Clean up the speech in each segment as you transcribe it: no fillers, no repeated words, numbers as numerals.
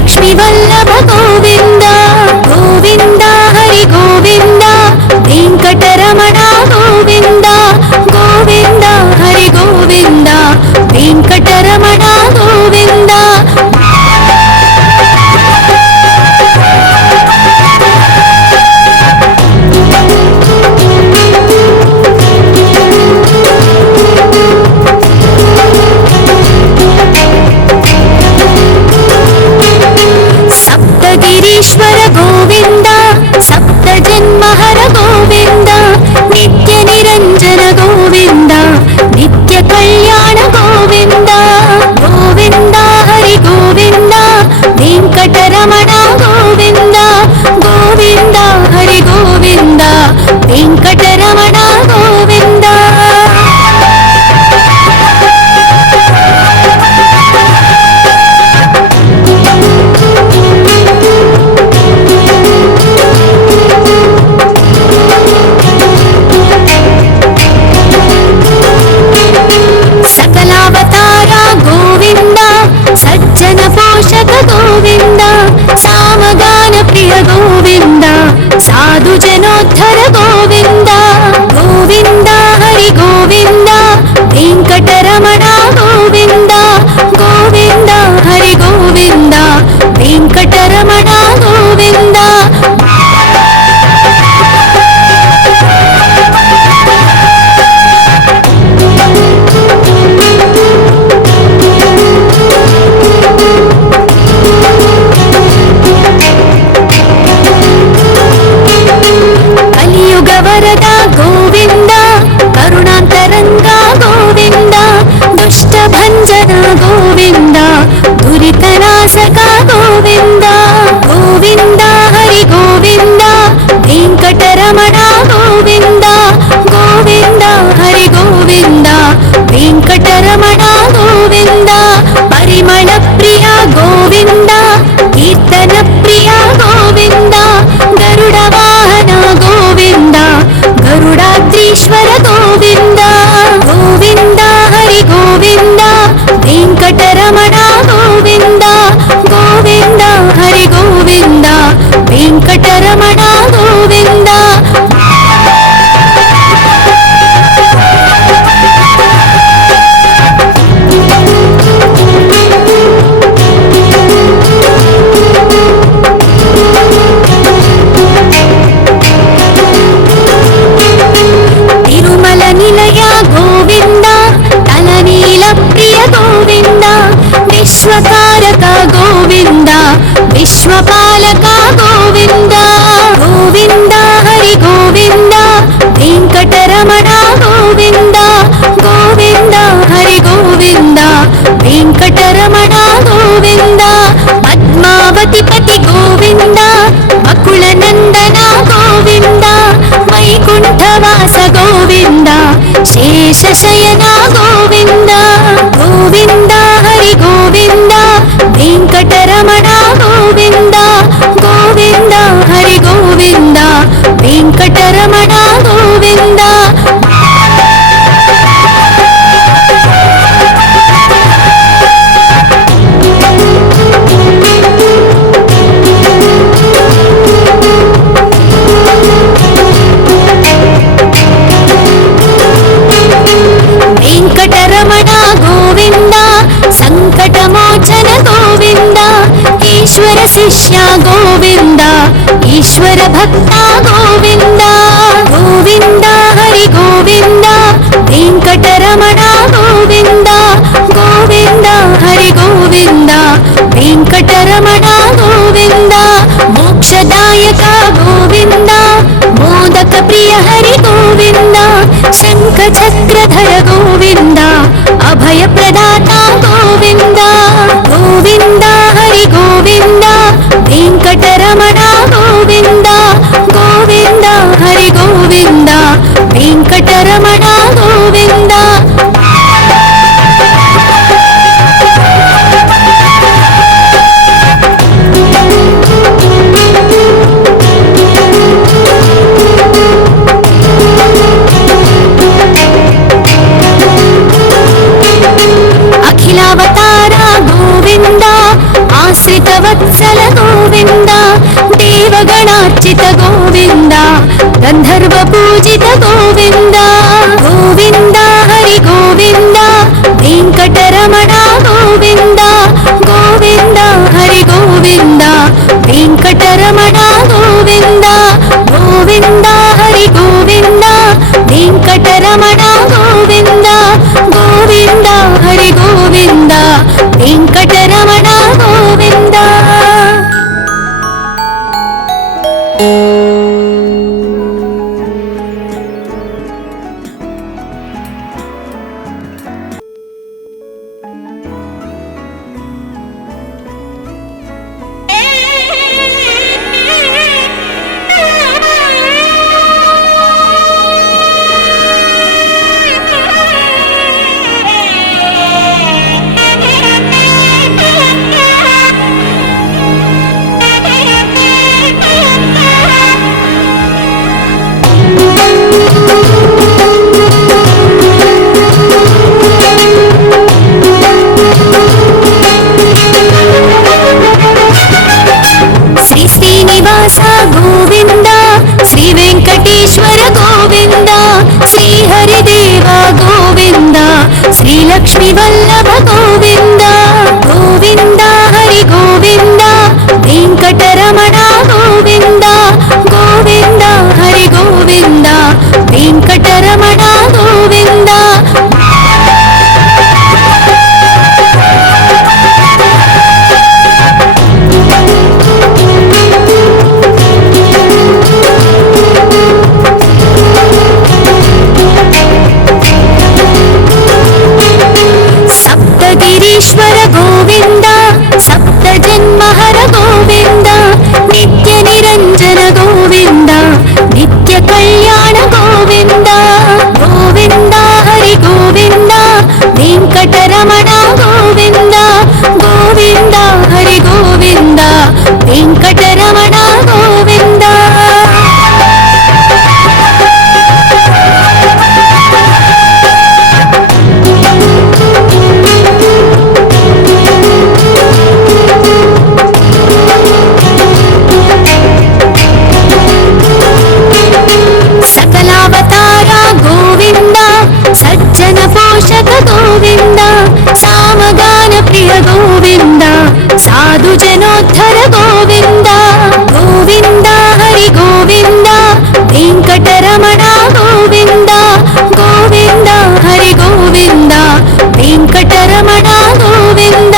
लक्ष्मी वल्लभ गोविंद गोविंद हरि गोविंद वेंकटरमण गोविंद गोविंद हरि गोविंद वेंकटरमण गोविंद गिरीश्वर गोविंद सप्त जन्महर गोविंद नित्य निरंजन गोविंद नित्य कल्याण गोविंद गोविंद हरि गोविंद वेंकटरमण गोविंद गोविंद हरि गोविंद वेंकटरमण गोविंद सज्जन पोषक गोविंद सामगान प्रिय गोविंद साधु जनोद्धर गोविंद गोविंद हरि गोविंद वेंकटरमण गोविंद गोविंद हरि गोविंद वेंकटरमण गोविंद वरद गोविंद करुणांतरंग गोविंद दुष्ट भंजन गोविंद दुरितनाशक गोविंद गोविंद हरि गोविंद वेंकटरमण गोविंद गोविंद हरि गोविंद वेंकटरमण गोविंद परिमल प्रिय गोविंद कीर्तन प्रिय गोविंद गरुड़ वाहन गोविंद गरुड़ाद्रीश्वर गोविंद गोविंद हरि गोविंद वेंकटरमण गोविंद गोविंद हरि गोविंद वेंकटरमण गोविंद निलय गोविंद तलनील प्रिय गोविंद विश्वकारक गोविंद विश्वपालक गोविंद गोविंद हरि गोविंद वेंकटरमण गोविंद गोविंद हरि गोविंद वेंकटरमण गोविंद पद्मावती पति गोविंद बकुल नंदन गोविंद वैकुंठवास गोविंद शेषशयन गोविंद गोविंद हरि गोविंद वेंकटरमण गोविंद गोविंद हरि गोविंद वेंकटरमण गोविंद वेंकटरमण गोविंद संकटमोचन गोविंद ईश्वर शिष्य गोविंद ईश्वर भक्त गोविंद गोविंद हरि गोविंद वेंकटरमण गोविंद गोविंद हरि गोविंद वेंकटरमण गोविंद मोक्षदायक गोविंद मोदक प्रिय हरि गोविंद शंख चक्रधर गोविंद अभय प्रदाता गोविंद गोविंद हरि गोविंद वेंकटरमण गोविंद गोविंद हरि गोविंद वेंकटरमण गोविंद ಭಕ್ತವತ್ಸಲ ಗೋವಿಂದ ದೇವಗಣಾರ್ಚಿತ ಗೋವಿಂದ ಗಂಧರ್ವ ಪೂಜಿತ ಗೋವಿಂದ ಗೋವಿಂದ ಹರಿ ಗೋವಿಂದ ವೆಂಕಟರಮಣ ಗೋವಿಂದ ಗೋವಿಂದ ಹರಿ ಗೋವಿಂದ ವೆಂಕಟರಮಣ ಗೋವಿಂದ ಗೋವಿಂದ ಹರಿ ಗೋವಿಂದ ವೆಂಕಟರಮಣ ಗೋವಿಂದ ಗೋವಿಂದ ಹರಿ ಗೋವಿಂದ ವೆಂಕಟರಮಣ ಗೋವಿಂದ. ಗೋವಿಂದ ಶ್ರೀ ವೆಂಕಟೇಶ್ವರ ಗೋವಿಂದ ಶ್ರೀ ಹರಿದೇವ ಗೋವಿಂದ ಶ್ರೀ ಲಕ್ಷ್ಮೀ ವಲ್ಲಭ ಗೋವಿಂದ ಗೋವಿಂದ ಹರಿ ಗೋವಿಂದ ವೆಂಕಟರಮಣ ಗೋವಿಂದ ಗೋವಿಂದ ಹರಿ ಗೋವಿಂದ ವೆಂಕಟರಮಣ ಗೋವಿಂದ. ಗಿರೀಶ್ವರ ಗೋವಿಂದ ಸಪ್ತ ಜನ್ಮಹರ ಗೋವಿಂದ ನಿತ್ಯ ನಿರಂಜನ ಗೋವಿಂದ ನಿತ್ಯ ಕಲ್ಯಾಣ ಗೋವಿಂದ ಗೋವಿಂದ ಹರಿ ಗೋವಿಂದ ವೆಂಕಟರಮಣ ಗೋವಿಂದ ಗೋವಿಂದ ಹರಿ ಗೋವಿಂದ ವೆಂಕಟರಮಣ ಗೋವಿಂದ. ಸಜ್ಜನ ಪೋಷಕ ಗೋವಿಂದ ಸಾಮಗಾನ ಪ್ರಿಯ ಗೋವಿಂದ ಸಾಧು ಜನೋದ್ಧರ ಗೋವಿಂದ ಗೋವಿಂದ ಹರಿ ಗೋವಿಂದ ವೆಂಕಟರಮಣ ಗೋವಿಂದ ಗೋವಿಂದ ಹರಿ ಗೋವಿಂದ ವೆಂಕಟರಮಣ ಗೋವಿಂದ.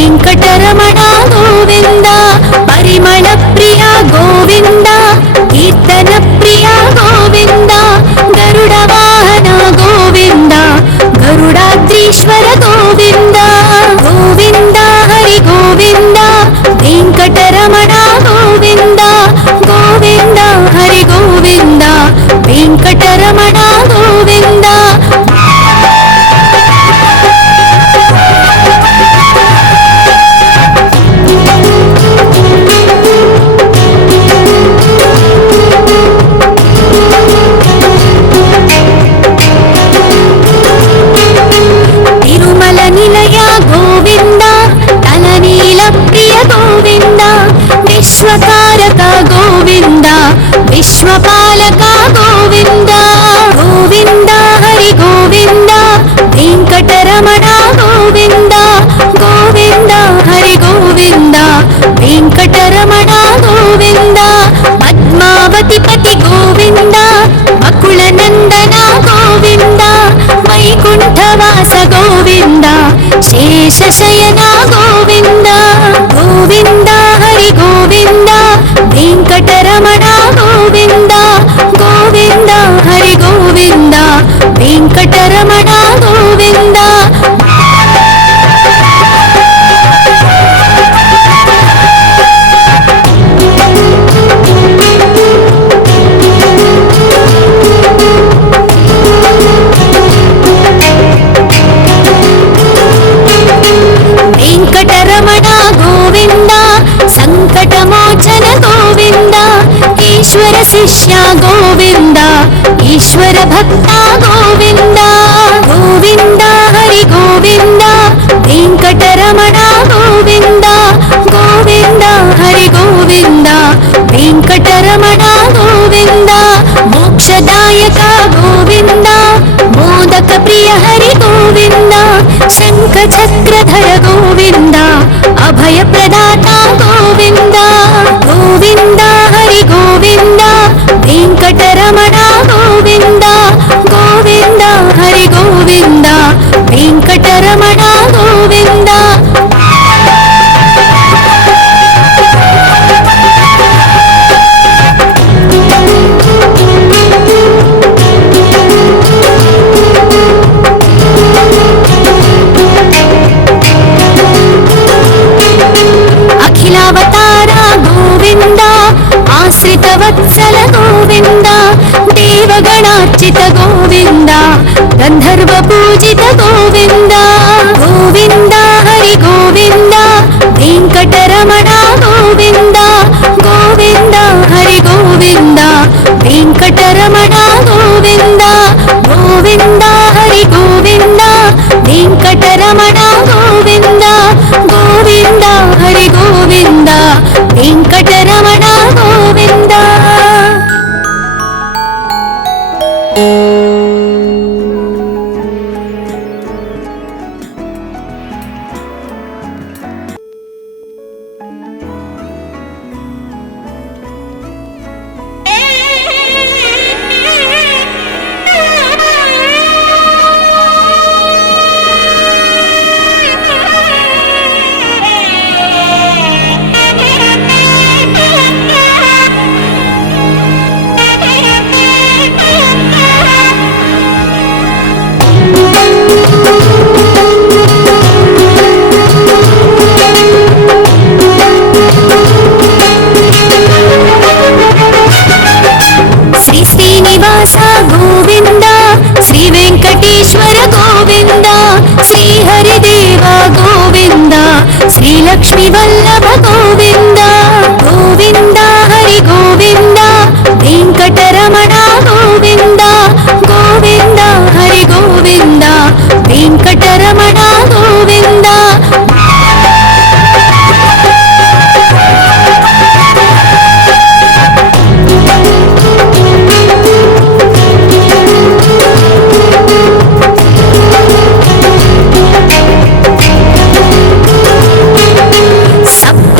వెంకటరమణ గోవింద, పరిమళ ప్రియ గోవింద, కీర్తన ప్రియ గోవింద, గరుడ వాహన గోవింద, గరుడాద్రీశ్వర గోవింద. గోవింద హరి గోవింద, వెంకటరమణ గోవింద, గోవింద హరి గోవింద, వెంకటరమణ గోవింద. తిరుమల నిలయ గోవింద, తలనీల ప్రియ గోవింద, విశ్వకారక గోవింద, విశ్వపాలక గోవింద. గోవింద హరి గోవింద, వెంకటరమణ గోవింద, గోవింద హరి గోవింద, వెంకటరమణ గోవింద. పద్మావతి పతి గోవింద, అకుల నందన గోవింద, వైకుంఠవాస గోవింద, శేషశయన గోవింద. గోవింద హరి గోవింద, వెంకటరమణ గోవింద, గోవింద హరి గోవింద, వెంకటరమణ గోవింద. వెంకటరమణ గోవింద, సంకటమోచన గోవింద, ఈశ్వర శిష్య గోవింద, ఈశ్వర భక్త గోవింద. గోవింద హరి గోవింద, వెంకటరమణ గోవింద, గోవింద హరి గోవింద, వెంకటరమణ గోవింద. మోక్షదాయక గోవింద, మోదక ప్రియ హరి గోవింద, శంఖ చక్రధర గోవింద, అభయ ప్రదాత గోవింద. గోవింద హరి గోవింద, వెంకటరమణ గోవింద, గోవింద హరి గోవింద, వెంకటరమణ గోవింద. అఖిలావతార గోవింద, ఆశ్రిత వత్సల గోవింద, దేవగణార్చిత గోవింద, గంధర్వ పూజిత గోవింద. గోవింద హరి గోవింద, వెంకటరమణ గోవింద, గోవింద హరి గోవింద, వెంకటరమణ గోవింద. గోవింద హరి గోవింద, వెంకటరమణ గోవింద, గోవింద హరి గోవింద, వెంకటరమణ గోవింద. శ్రీనివాస గోవింద, శ్రీ వెంకటేశ్వర గోవింద, శ్రీహరిదేవ గోవింద, శ్రీలక్ష్మి వల్లభ గోవింద. గోవింద హరి గోవింద, వెంకటరమణ గోవింద, గోవింద హరి గోవింద, వెంకటరమణ గోవింద. సప్త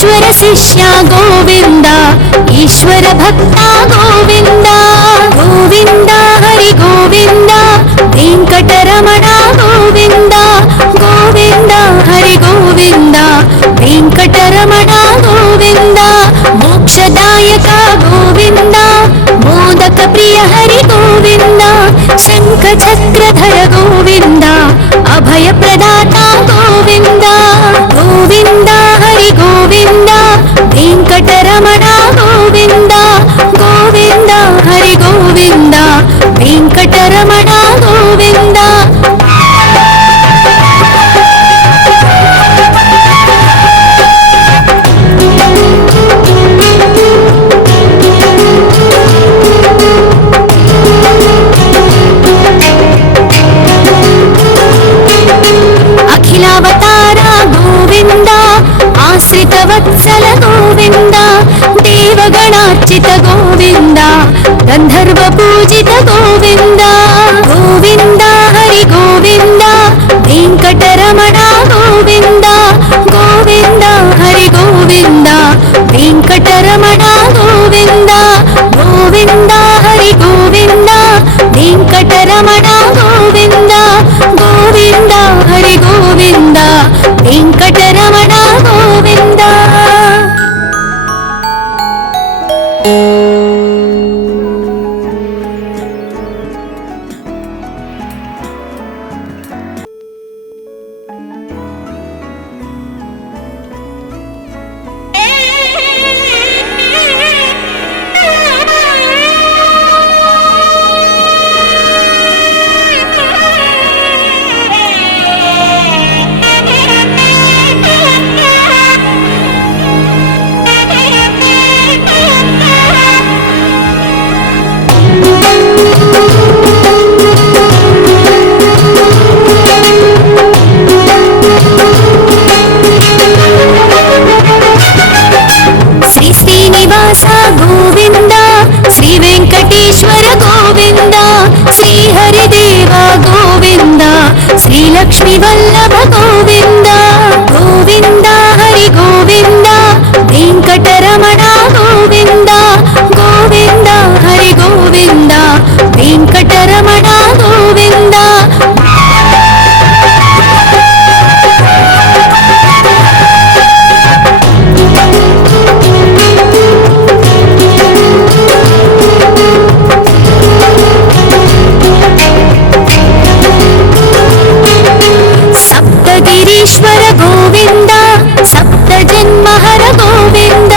ಈಶ್ವರ ಶಿಷ್ಯ ಗೋವಿಂದ, ಈಶ್ವರ ಭಕ್ತ ಗೋವಿಂದ. ಗೋವಿಂದ ಹರಿ ಗೋವಿಂದ, ವೆಂಕಟರಮಣ ಗೋವಿಂದ. ಗೋವಿಂದ ಹರಿ ಗೋವಿಂದ, ವೆಂಕಟರಮಣ ಗೋವಿಂದ. ಮೋಕ್ಷದಾಯಕ ಗೋವಿಂದ, ಮೋದಕ ಪ್ರಿಯ ಹರಿ ಗೋವಿಂದ. ಶಂಖ ಚಕ್ರಧರ ಗೋವಿಂದ, ಅಭಯ ಪ್ರದಾತ ಗೋವಿಂದ. ಗೋವಿಂದ ಹರಿ ಗೋವಿಂದ, ವೆಂಕಟರಮಣ ಗೋವಿಂದ. ಗೋವಿಂದ ಹರಿ ಗೋವಿಂದ, ವೆಂಕಟರಮಣ ಗೋವಿಂದ. ಅಖಿಲಾವತಾರ ಗೋವಿಂದ, ಆಶ್ರಿತ ವತ್ಸಲ ಗೋವಿಂದ. ದೇವಗಣಾರ್ಚಿತ ಗೋವಿಂದ, ಗಂಧರ್ವ ಪೂಜಿತ ಗೋವಿಂದ. ಗೋವಿಂದ ಹರಿ ಗೋವಿಂದ, ವೆಂಕಟರಮಣ ಗೋವಿಂದ. ಗೋವಿಂದ ಹರಿ ಗೋವಿಂದ, ವೆಂಕಟರಮಣ ಗೋವಿಂದ. ಗೋವಿಂದ ಹರಿ ಗೋವಿಂದ, ವೆಂಕಟರಮಣ ಗೋವಿಂದ. ಗೋವಿಂದ ಹರಿ ಗೋವಿಂದ, ವೆಂಕಟರಮಣ ಗೋವಿಂದ. ಶ್ರೀನಿವಾಸ ಗೋವಿಂದ, ಶ್ರೀ ವೆಂಕಟೇಶ್ವರ ಗೋವಿಂದ. ಶ್ರೀ ಹರಿದೇವ ಗೋವಿಂದ, ಶ್ರೀ ಲಕ್ಷ್ಮೀ ವಲ್ಲಭ ಗೋವಿಂದ. ಗೋವಿಂದ ಹರಿ ಗೋವಿಂದ, ವೆಂಕಟರಮಣ ಗೋವಿಂದ. ಗೋವಿಂದ ಹರಿ ಗೋವಿಂದ, ವೆಂಕಟರಮಣ ಗೋವಿಂದ. ಗಿರೀಶ್ವರ ಗೋವಿಂದ, ಸಪ್ತ ಜನ್ಮಹರ ಗೋವಿಂದ.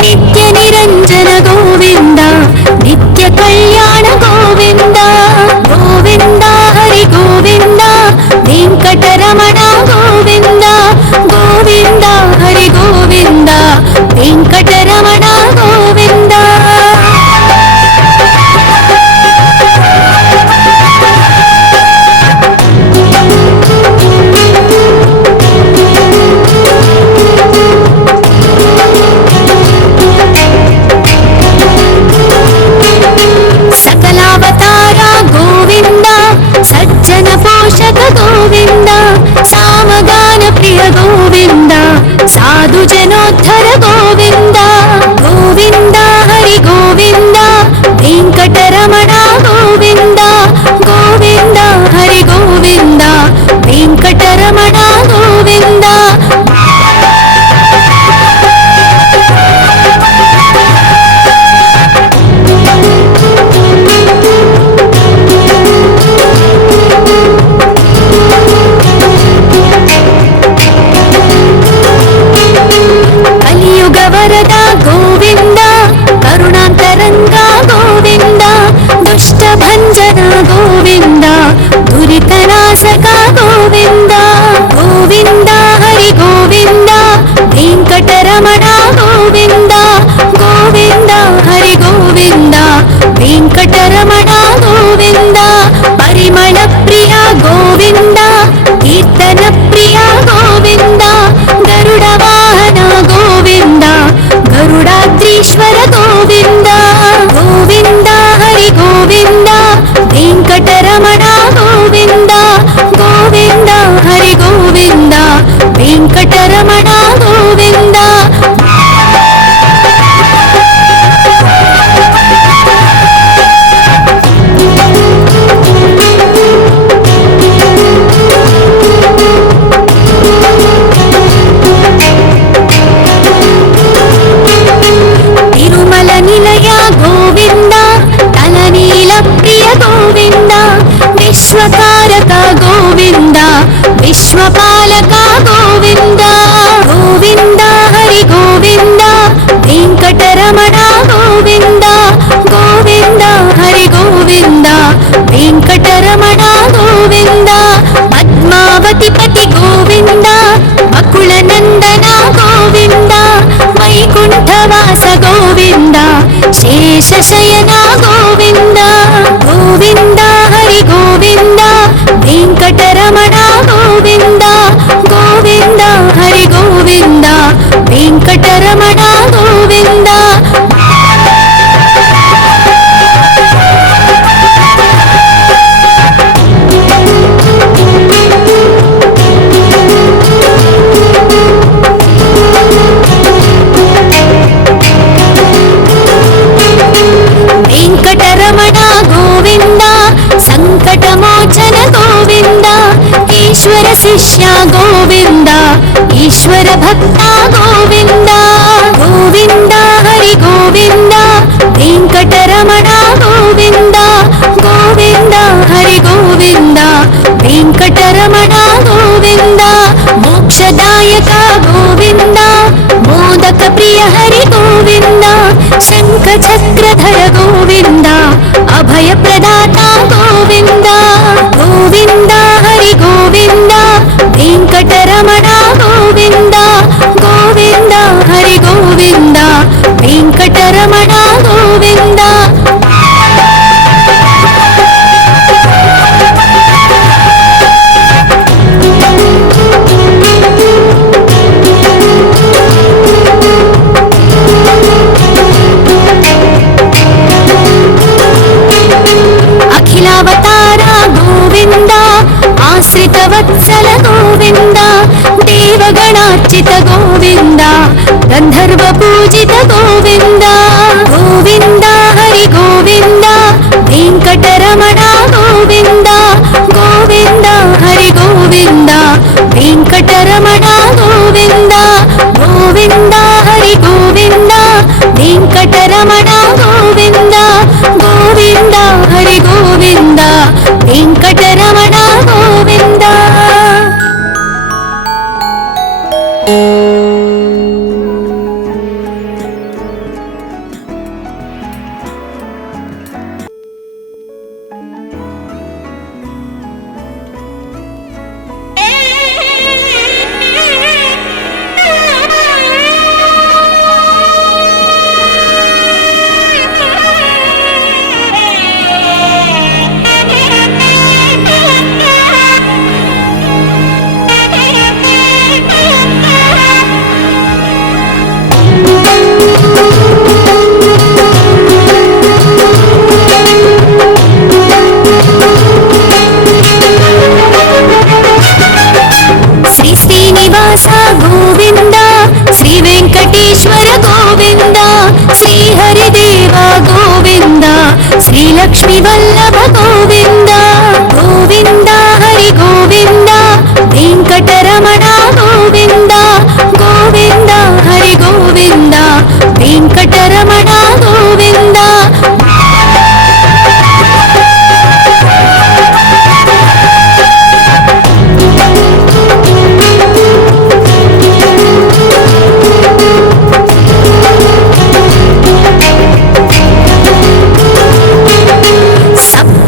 ನಿತ್ಯ ನಿರಂಜನ ಗೋವಿಂದ, ನಿತ್ಯ ಕಲ್ಯಾಣ ಗೋವಿಂದ. ಗೋವಿಂದ ಹರಿ ಗೋವಿಂದ, ವೆಂಕಟರಮಣ ಗೋವಿಂದ. ಗೋವಿಂದ ಹರಿ ಗೋವಿಂದ, ವೆಂಕಟರಮಣ ಗೋವಿಂದ. ಸಕಲಾವತಾರ ಗೋವಿಂದ, ಸಜ್ಜನ ಪೋಷಕ ಗೋವಿಂದ. ಸಾಮಗಾನ ಪ್ರಿಯ ಗೋವಿಂದ, ಸಾಧು ಜನೋದ್ಧರ ಗೋವಿಂದ. ಗೋವಿಂದ ಹರಿ ಗೋವಿಂದ, ವೆಂಕಟರಮಣ ಗೋವಿಂದ. ಗೋವಿಂದ ಹರಿ ಗೋವಿಂದ, ವೆಂಕಟರಮಣ ಗೋವಿಂದ. ಕಲಿಯುಗ ವರದ ಗೋವಿಂದ, ಕರುಣಾಂತರಂಗ ಗೋವಿಂದ. ದುಷ್ಟ ಭಂಜನ ಗೋವಿಂದ, ದುರಿತನಾಶಕ ಗೋವಿಂದ. ಗೋವಿಂದ ಹರಿ ಗೋವಿಂದ, ವೆಂಕಟರಮಣ ಗೋವಿಂದ. ಗೋವಿಂದ ಹರಿ ಗೋವಿಂದ, ವೆಂಕಟರಮಣ ಗೋವಿಂದ. ಪರಿಮಳ ಪ್ರಿಯ ಗೋವಿಂದ, ಕೀರ್ತನ ಪ್ರಿಯ ಗೋವಿಂದ. ಗರುಡ ವಾಹನ ಗೋವಿಂದ, ಗರುಡಾದ್ರೀಶ್ವರ ಗೋವಿಂದ. ಗೋವಿಂದ ಹರಿ ಗೋವಿಂದ, ವೆಂಕಟರಮಣ ಗೋವಿಂದ. ಗೋವಿಂದ ಹರಿ ಗೋವಿಂದ, ವೆಂಕಟರಮಣ ಗೋವಿಂದ. ವೈಕುಂಠವಾಸ ಗೋವಿಂದ, ಶೇಷಶಯನ ಗೋವಿಂದ. ಗೋವಿಂದ ಹರಿ ಗೋವಿಂದ, ವೆಂಕಟರಮಣ ಗೋವಿಂದ. ಗೋವಿಂದ ಹರಿ ಗೋವಿಂದ, ವೆಂಕಟರಮಣ ಗೋವಿಂದ. ವೆಂಕಟರಮಣ ಗೋವಿಂದ, ಸಂಕಟಮೋಚನ ಗೋವಿಂದ. ಈಶ್ವರ ಶಿಷ್ಯ ಗೋವಿಂದ, ಈಶ್ವರ ಭಕ್ತ ಗೋವಿಂದ. ಗೋವಿಂದ ಹರಿ ಗೋವಿಂದ, ವೆಂಕಟರಮಣ ಗೋವಿಂದ. ಗೋವಿಂದ ಹರಿ ಗೋವಿಂದ, ವೆಂಕಟರಮಣ ಗೋವಿಂದ. ಮೋಕ್ಷದಾಯಕ ಗೋವಿಂದ, ಮೋದಕ ಪ್ರಿಯ ಹರಿ ಗೋವಿಂದ. ಶಂಖ ಚಕ್ರಧರ ಗೋವಿಂದ, ಅಭಯ ಪ್ರದಾತ ಗೋವಿಂದ. ಗೋವಿಂದ ಹರಿ ಗೋವಿಂದ, ವೆಂಕಟರಮಣ ಗೋವಿಂದ. ಗೋವಿಂದ ಹರಿ ಗೋವಿಂದ, ವೆಂಕಟರಮಣ ಗೋವಿಂದ. ಅಖಿಲಾವತಾರ ಗೋವಿಂದ, ಆಶ್ರಿತ ವತ್ಸಲ ಗೋವಿಂದ. ದೇವಗಣಾರ್ಚಿತ ಗೋವಿಂದ, ಗಂಧರ್ವ ಪೂಜಿತ ಗೋವಿಂದ. ಗೋವಿಂದ ಹರಿ ಗೋವಿಂದ, ವೆಂಕಟರಮಣ ಗೋವಿಂದ. ಗೋವಿಂದ ಹರಿ ಗೋವಿಂದ, ವೆಂಕಟರಮಣ ಗೋವಿಂದ. ಗೋವಿಂದ ಹರಿ ಗೋವಿಂದ, ವೆಂಕಟರಮಣ ಗೋವಿಂದ. ಗೋವಿಂದ ಹರಿ ಗೋವಿಂದ, ವೆಂಕಟರಮಣ ಗೋವಿಂದ. ಶ್ರೀ ಶ್ರೀನಿವಾಸ ಗೋವಿಂದ, ಶ್ರೀ ವೆಂಕಟೇಶ್ವರ ಗೋವಿಂದ. ಶ್ರೀ ಹರಿದೇವ ಗೋವಿಂದ, ಶ್ರೀ ಲಕ್ಷ್ಮೀ ವಲ್ಲಭ ಗೋವಿಂದ. ಗೋವಿಂದ ಹರಿ ಗೋವಿಂದ, ವೆಂಕಟರಮಣ ಗೋವಿಂದ. ಗೋವಿಂದ ಹರಿ ಗೋವಿಂದ, ವೆಂಕಟರಮಣ ಗೋವಿಂದ. ಸಪ್ತ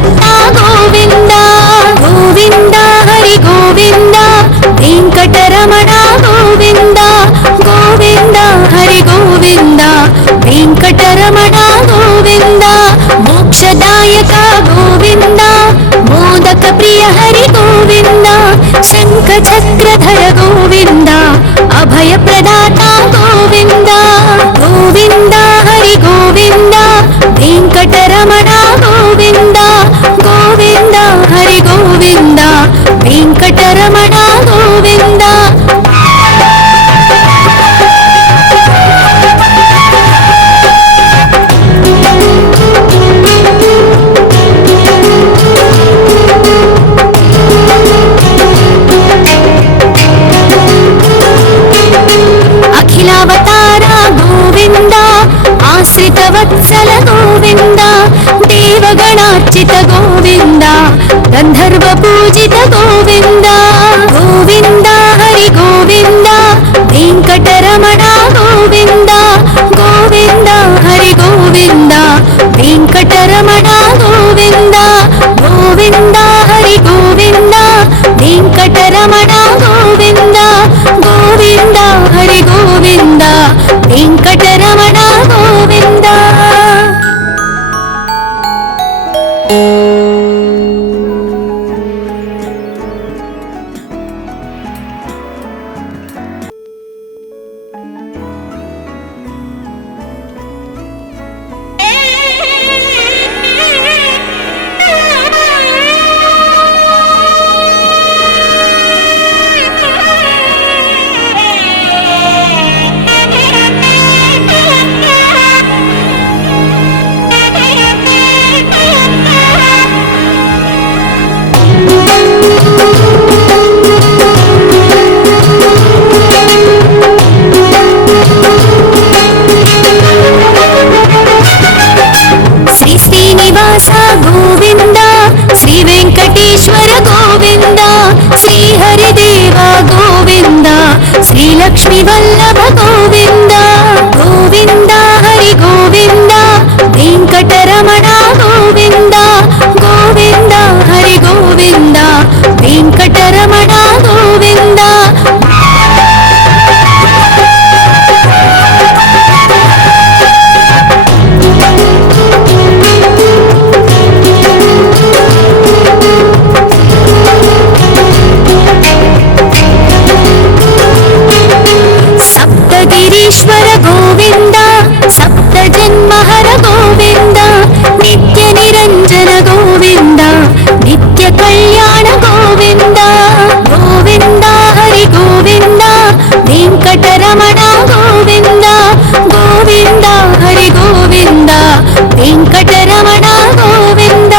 ಭಕ್ತ ಗೋವಿಂದ ಗೋವಿಂದ ಹರಿ ಗೋವಿಂದ ವೆಂಕಟರಮಣ ಗೋವಿಂದ ಗೋವಿಂದ ಹರಿ ಗೋವಿಂದ ವೆಂಕಟರಮಣ ಗೋವಿಂದ ಮೋಕ್ಷದಾಯಕ ಗೋವಿಂದ ಮೋದಕ ಪ್ರಿಯ ಹರಿ ಗೋವಿಂದ ಶಂಖ ಚಕ್ರಧರ ಗೋವಿಂದ ಅಭಯ ಪ್ರದಾತ ಗೋವಿಂದ ಗೋವಿಂದ ಹರಿ ಗೋವಿಂದ ವೆಂಕಟರಮಣ ಗೋವಿಂದ ಗೋವಿಂದ ಹರಿ ಗೋವಿಂದ ವೆಂಕಟರಮಣ ಗೋವಿಂದ ಅಖಿಲಾವತಾರ ಗೋವಿಂದ ಆಶ್ರಿತ ವತ್ಸಲ ಗೋವಿಂದ ದೇವಗಣಾರ್ಚಿತ ಗೋವಿಂದ ಗಂಧರ್ವ ಪೂಜಿತ ಗೋವಿಂದ ಗೋವಿಂದ ಹರಿ ಗೋವಿಂದ ವೆಂಕಟರಮಣ ಗೋವಿಂದ ಗೋವಿಂದ ಹರಿ ಗೋವಿಂದ ವೆಂಕಟರಮಣ ಗೋವಿಂದ ಗೋವಿಂದ ಹರಿ ಗೋವಿಂದ ವೆಂಕಟರಮಣ ಗೋವಿಂದ ಗೋವಿಂದ ಹರಿ ಗೋವಿಂದ ವೆಂಕಟರಮಣ ಗೋವಿಂದ. ಶ್ರೀನಿವಾಸ ಗೋವಿಂದ ಶ್ರೀ ವೆಂಕಟೇಶ್ವರ ಗೋವಿಂದ ಶ್ರೀ ಹರಿದೇವ ಗೋವಿಂದ ಶ್ರೀ ಲಕ್ಷ್ಮೀ ವಲ್ಲಭ ಗೋವಿಂದ ಗೋವಿಂದ ಹರಿ ಗೋವಿಂದ ವೆಂಕಟರಮಣ ಗೋವಿಂದ ಗೋವಿಂದ ಹರಿ ಗೋವಿಂದ ವೆಂಕಟರಮಣ ಗೋವಿಂದ ಗಿರೀಶ್ವರ ಗೋವಿಂದ ಸಪ್ತ ಜನ್ಮಹರ ಗೋವಿಂದ ನಿತ್ಯ ನಿರಂಜನ ಗೋವಿಂದ ನಿತ್ಯ ಕಲ್ಯಾಣ ಗೋವಿಂದ ಗೋವಿಂದ ಹರಿ ಗೋವಿಂದ ವೆಂಕಟರಮಣ ಗೋವಿಂದ ಗೋವಿಂದ ಹರಿ ಗೋವಿಂದ ವೆಂಕಟರಮಣ ಗೋವಿಂದ.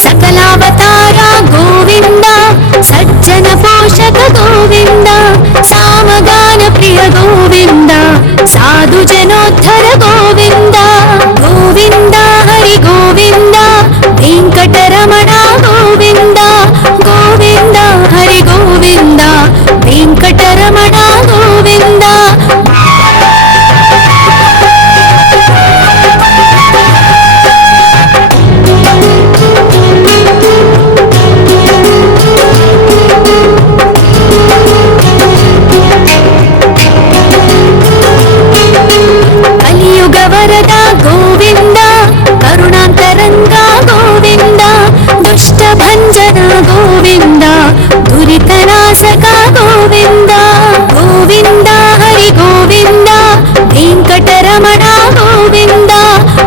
ಸಕಲಾವತಾರ ಗೋವಿಂದ ಸಜ್ಜನ ಪೋಷಕ ಗೋವಿಂದ ಸಾಮಗಾನ ಪ್ರಿಯ ಗೋವಿಂದ ಸಾಧು ಜನೋದ್ಧರ ಗೋವಿಂದ ಗೋವಿಂದ ಹರಿ ಗೋವಿಂದ ವೆಂಕಟರಮಣ ಗೋವಿಂದ ಗೋವಿಂದ ಹರಿ ಗೋವಿಂದ ವೆಂಕಟರಮಣ ಗೋವಿಂದ. ಕಲಿಯುಗ ವರದ ಗೋವಿಂದ ಕರುಣಾಂತರಂಗ ಗೋವಿಂದ ದುಷ್ಟ ಭಂಜನ ಗೋವಿಂದ ದುರಿತನಾಶಕ ಗೋವಿಂದ ಗೋವಿಂದ ಹರಿ ಗೋವಿಂದ ವೆಂಕಟರಮಣ ಗೋವಿಂದ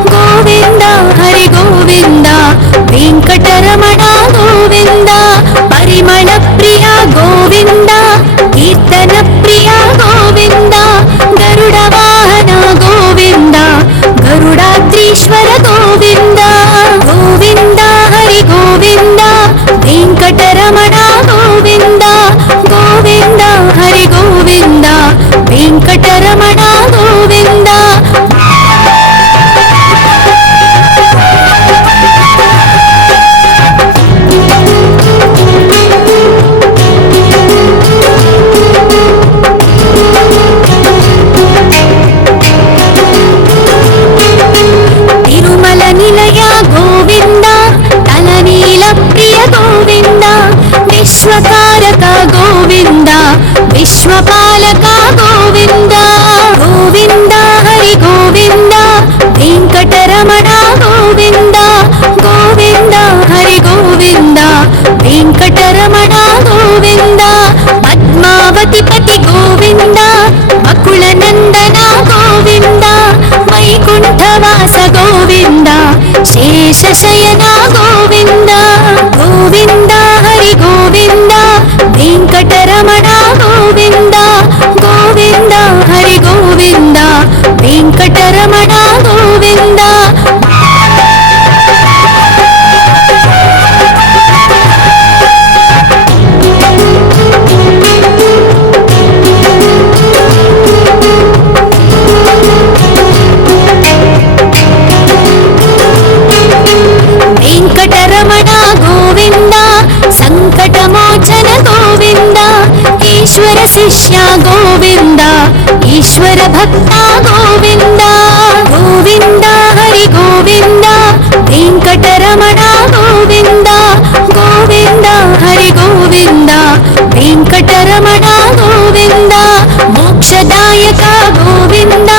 ಗೋವಿಂದ ಹರಿ ಗೋವಿಂದ ವೆಂಕಟರಮಣ ಗೋವಿಂದ ಪರಿಮಳ ಪ್ರಿಯ ಗೋವಿಂದ ಕೀರ್ತನ ಪ್ರಿಯ ಗೋವಿಂದ ಗರುಡ ವಾಹನ ಗೋವಿಂದ ಗರುಡಾದ್ರೀಶ್ವರ ಗೋವಿಂದ ಗೋವಿಂದ ಹರಿ ಗೋವಿಂದ ವೆಂಕಟರಮಣ ಗೋವಿಂದ ಗೋವಿಂದ ಶೇಷಶಯನ ಗೋವಿಂದ ಗೋವಿಂದ ಹರಿ ಗೋವಿಂದ ವೆಂಕಟರಮಣ ಗೋವಿಂದ ಗೋವಿಂದ ಹರಿ ಗೋವಿಂದ ವೆಂಕಟರಮಣ ಗೋವಿಂದ ವೆಂಕಟರಮಣ ಗೋವಿಂದ ಸಂಕಟಮೋಚನ ಗೋವಿಂದ ಈಶ್ವರ ಶಿಷ್ಯ ಗೋವಿಂದ ಈಶ್ವರ ಭಕ್ತ ಗೋವಿಂದ ಗೋವಿಂದ ಹರಿ ಗೋವಿಂದ ವೆಂಕಟರಮಣ ಗೋವಿಂದ ಗೋವಿಂದ ಹರಿ ಗೋವಿಂದ ವೆಂಕಟರಮಣ ಗೋವಿಂದ ಮೋಕ್ಷದಾಯಕ ಗೋವಿಂದ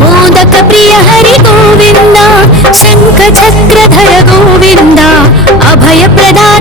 ಮೋದಕ ಪ್ರಿಯ ಹರಿ ಗೋವಿಂದ ಶಂಖ ಚಕ್ರಧರ ಗೋವಿಂದ ಅಭಯ ಪ್ರದಾನ